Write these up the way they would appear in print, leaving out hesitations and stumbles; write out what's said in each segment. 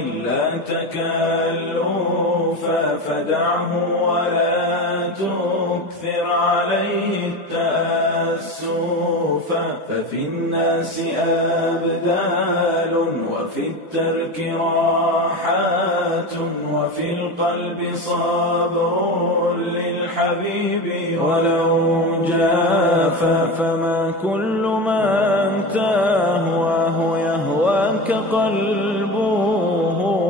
إلا تكلفا فدعه ولا تكثر عليه التأسفا ففي الناس أبدال وفي الترك راحات وفي القلب صبر للحبيب ولو جافا فما كل من تهواه يهواك قلبه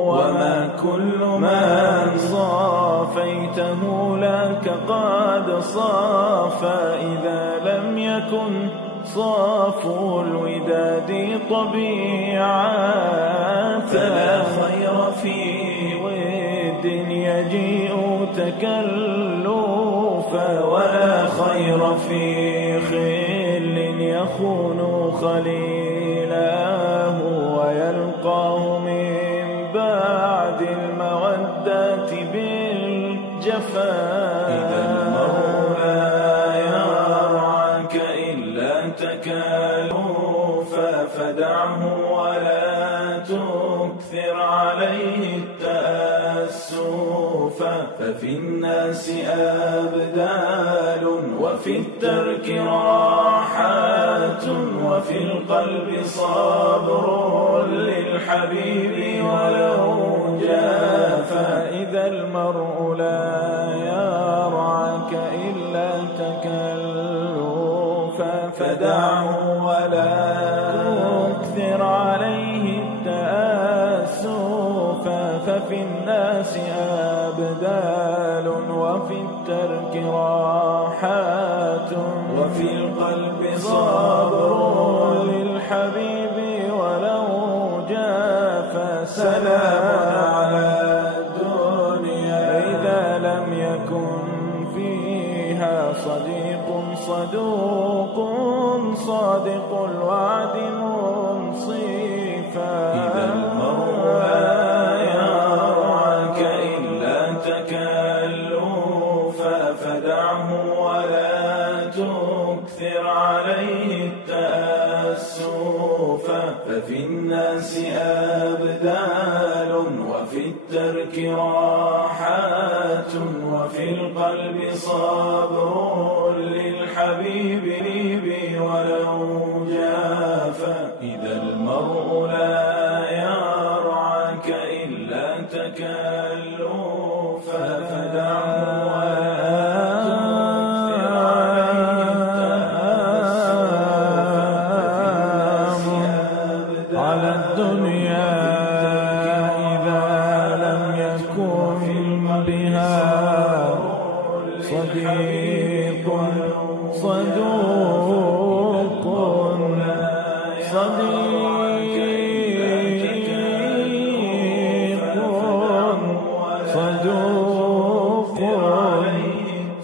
وما كل من صافيته لك قد صافا إذا لم يكن صافو الوداد طبيعة فلا خير في ود يجيء تكلفا ولا خير في خل يخون خليله ويلقاه من بعد المودة بالجفاء إذا المرء لا يرعاك إلا تكلفا فدعه ولا تكثر عليه التأسفا ففي الناس أبدال وفي الترك راحات وفي القلب صبر للحبيب ولو جافا إذا المرء لا يرعاك إلا تكلفا فدعه ولا تكثر عليه التأسفا ففي الناس أبدال وفي الترك راحات وفي القلب صبر للحبيب ولو جافا سلام على الدنيا إذا لم يكن فيها صديق صدوق صادق الوعد منصفا إذا المرء لا يرعاك إلا تكلفا فدعه ولا تكثر عليه التأسفا ففي الناس أبدال وفي الترك راحات وفي القلب صبر للحبيب ولو جافا إذا المرء لا يرعاك إلا تكلفا فدعه على الدنيا إذا لم يكن بها صديق صدوق صدوق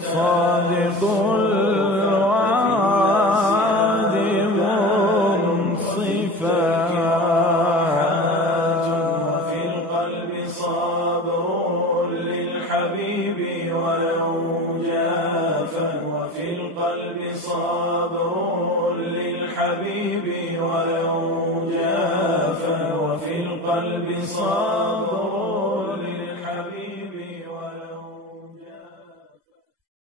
صادق الوعد منصفا وفي القلب صبر للحبيب ولو جافا وفي القلب صبر للحبيب ولو جافا وفي القلب صبر